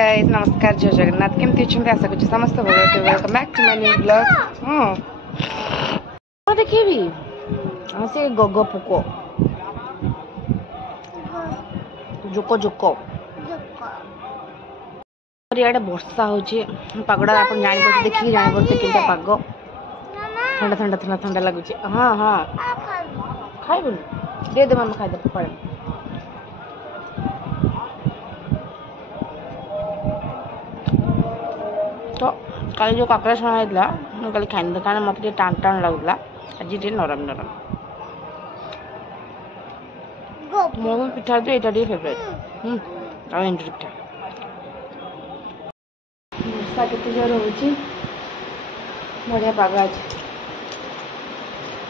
Guys नमस्कार जय जगन्नाथ केमती अच्छे आशा कर समस्त भल welcome back to my new blog. देखी हाँ से गग पुक जोक जोक इे वर्षा हो पगड़ा आप जापर देखिए जापर कि पाग ठंडा ठंडा ठंडा ठंडा लगुच। हाँ हाँ खाइबुन दे दे मामा खाइदे पड़े तो कल जो काकड़ा छणा होता मुझे कल खाई कारण मत टाण टाण लगुला आज नरम नरम मो पिठा तो यहाँ फेवरेट एंडुरी पिठा। वर्षा के जोर हो बढ़िया पाग आज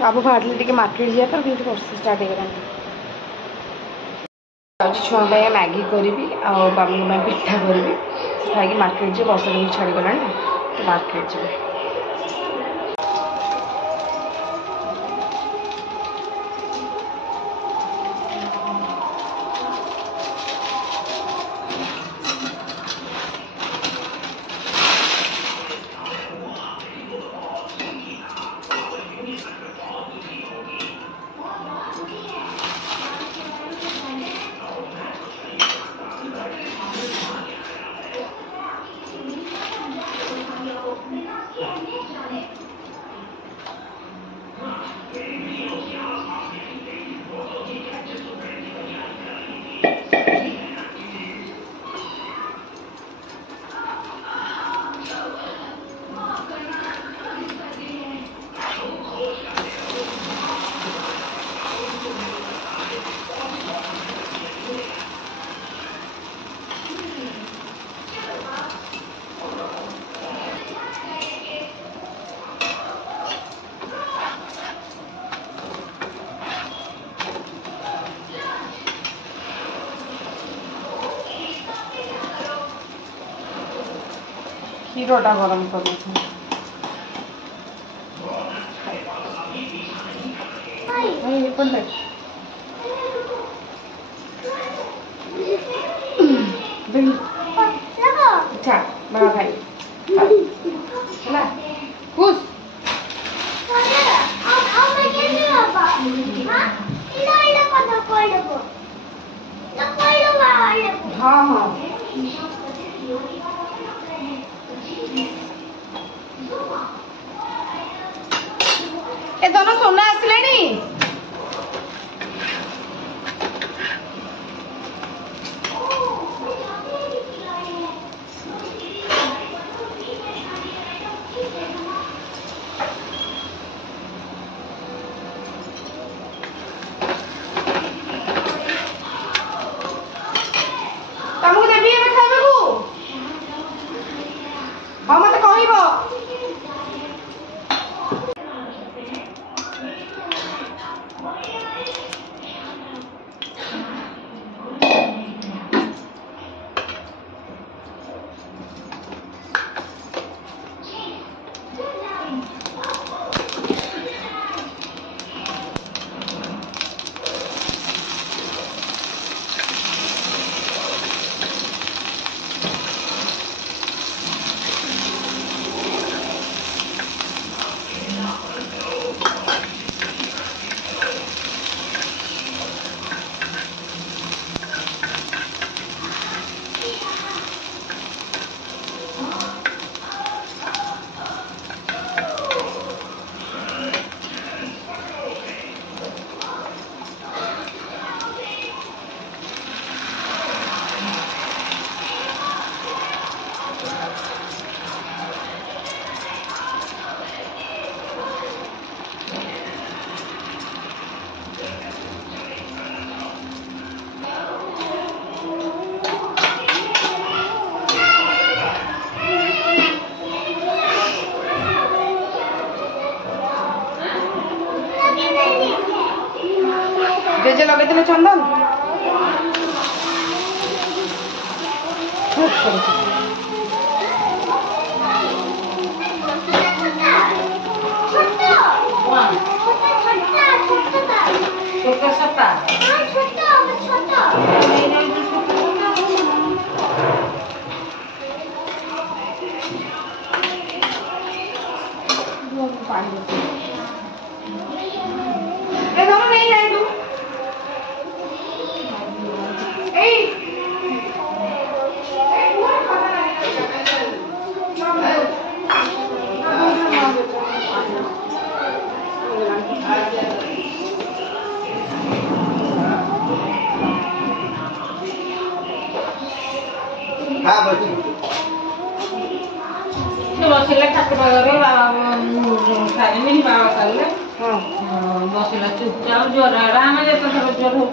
बाबू बाहर टे मार्केट जाए तो कि वर्षा स्टार्ट हो छुआ मैगी करी आ बाबू पिठा करी खाई मार्केट जी वर्षा दिन छाड़गला तो मार्केट जी क्षीरोटा गरम कर भाई खुश हाँ हाँ ए दोनों सोना आसलानी तमको देवी एबे खाइबा को हाँ मत कहब बेजे लगे चंदन बसला ठाकुर पाखे खाली बाबा खाले बसला चुपचाप ज्वर आम जो ज्वर हो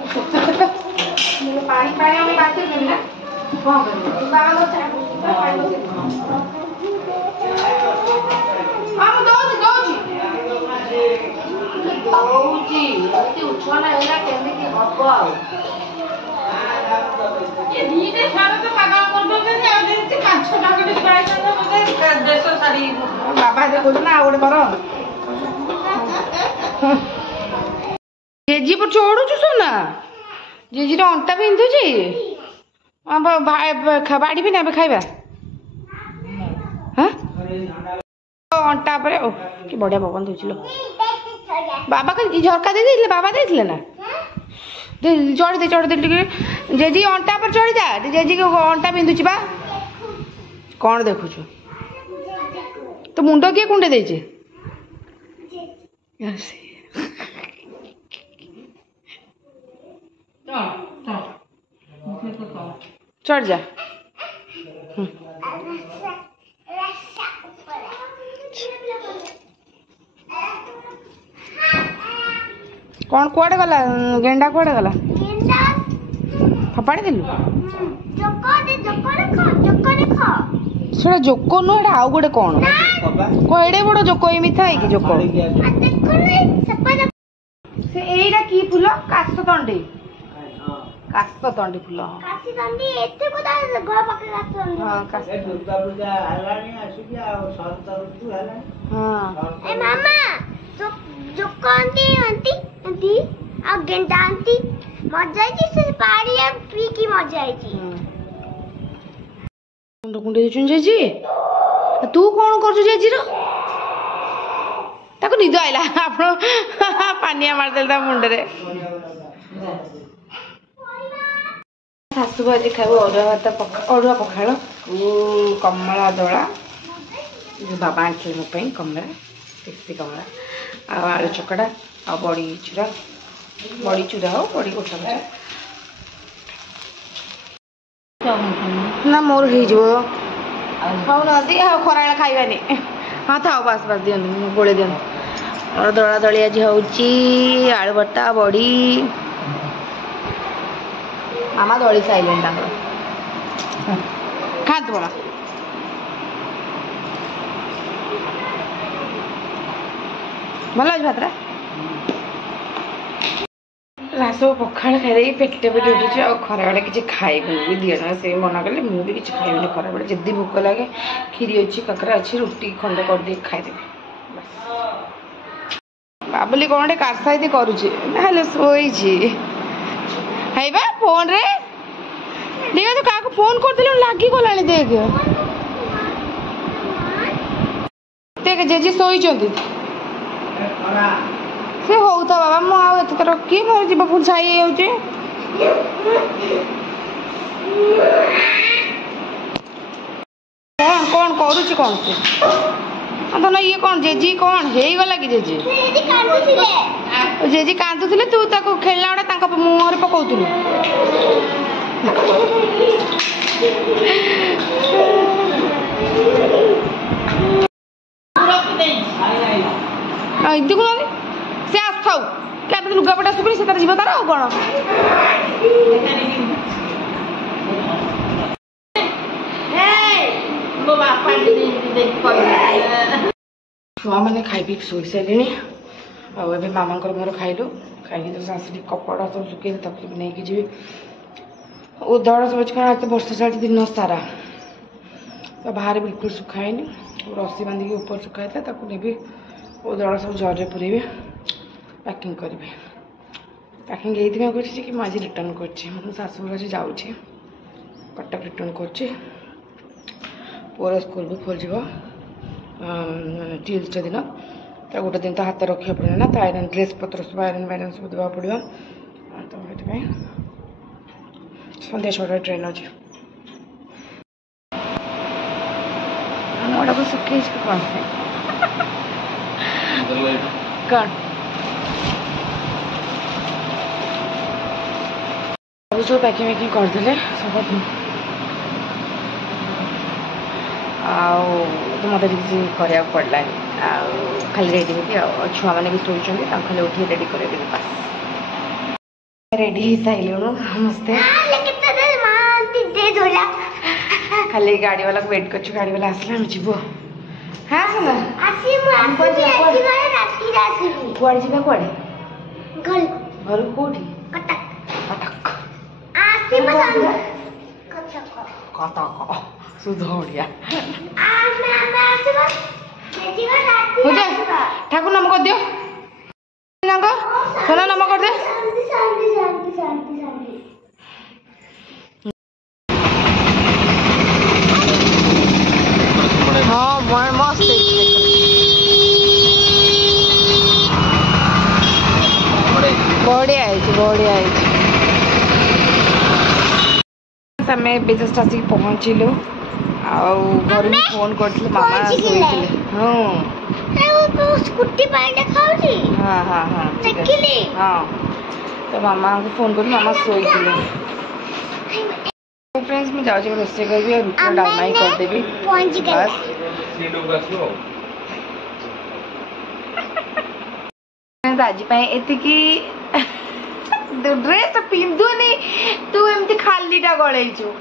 पानी पानी बात ना बाबा देखो ना गोटे कर जेजी पर चढ़ुचु सोना जेजी अंटा पिंधुची बाड़ी भी ना खाइबा अंटा पर कि बढ़िया पवन दूलो बाबा का झरका दे बाबा दे ना चढ़ी दे जेजी अंटा पर चढ़ी जा जेजी को अंटा पिंधुची बा कौन देखुचु तो मुंड किए कुंडे देचे चढ़ जा कौन कुआडे गला गेंडा कुआडे गला फपाड़ी दिलु सेटा जोक नुह आउ गोटे कौन एडे बड़ जोक एमिथा है कि जोक से एटा की फूल काशतंडी काशतंडी फूल कुंडे जेजी तू कौन कर जेजी निद आईला आप पानिया मारदे मुंडे शाशु आज खाऊ अरुआ भात अरुआ पखाड़ कमला दला बाबा आंखिले मोपाई कमला टेस्टी कमला आलू चकड़ा आ बड़ी चूरा हो बड़ी गोटा ना मोर हो खाऊना खरा खाइबानी हाँ था बस बस दिखाँ गोले दिखाँ और दला दली आज हो आलू बटा बड़ी मामा दली साइले खात बड़ा भल अच्छे भातरा रास पखाड़ खाई पेटे पेटे उठुचे और खरा बेले किसी खाइबू भी दिए से मना कले मुझे किसी खाइबी खरा बेले जदि भोक लगे खीरी अच्छी काकरा अच्छी रुटी खंड कर दे खाईदेवी बाबुली कौन कारसाइती करुचे शोई है फोन रे देख तो क्या फोन कर लगी गला देख देख जेजी शोई से हो बाबा मुझे तर किए मोर जीव पुणी छाई हो कौन करुच्ची कौन से धन ये कौन जेजी कौन हो गला कि जेजी जेजी कांदुले तू खेलना गुड़ा मुहर पकाउलु देखुना से आसथाऊ क्या लुगापटा सुखी से जीव तार आ कौन छुआ मैंने खाई पी शोई सारे आए मामा मोर खाइलु खाई तो सास कपड़ा सब सुखे सब नहीं जी उदड़ सब एत वर्षा चलती दिन सारा तो बाहर बिल्कुल सुखाएनि रस्सी बांधिक ऊपर सुखाई था नेबी उदड़ सब जरे पूरे पैकिंग करी पैकिंग ये कि आज रिटर्न कर शाशुघर आज जाऊँ कटक रिटर्न कर पुअर स्कूल भी खोल ट्यूजडे दिन तो गोटे दिन तो हाथ रखा पड़े ना तो आयरन ड्रेस पत्र सब आयरन वायरन सब देवा पड़ो तो ये सन्ध्या 6 ट्रेन अच्छे मोटा को सुखे कौन कौन सब पैकिंग वैकिंग करदे सब तो मत किसी करा पड़ा खाली रेडी होती छुआ मैंने भी शोचुं खाली उठी रेडी कर बस रेडी हो सारे समस्ते खाली गाड़ी वाला को वेट कर गाड़ी वाला आसला हम जीव हाँ कुआड़े जा कुआड़े घर कौटी कटक कटक सुधड़िया ठाकुर नाम कर दियो सोना नाम कर दे हाँ मस्त बढ़िया आम जस्ट आसिक पहुँचलु घर में फोन कर मामा हाँ हाँ हाँ हाँ तो मामा को फोन कर मामा शोई फ्रेंड्स मैं जाऊँ रोसे करी और रुटी डालमा ही करदेवी बस आज एतिकी ड्रेस पिंधुनी तू एमती खालीटा गलैचु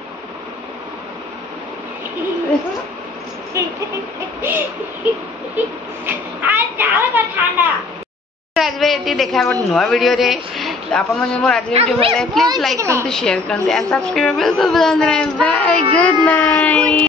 आज देखा गोटे नुआ वीडियो रे आप आज वीडियो प्लीज लाइक करते शेयर करते एंड सब्सक्राइब बिल्कुल गुड नाइट।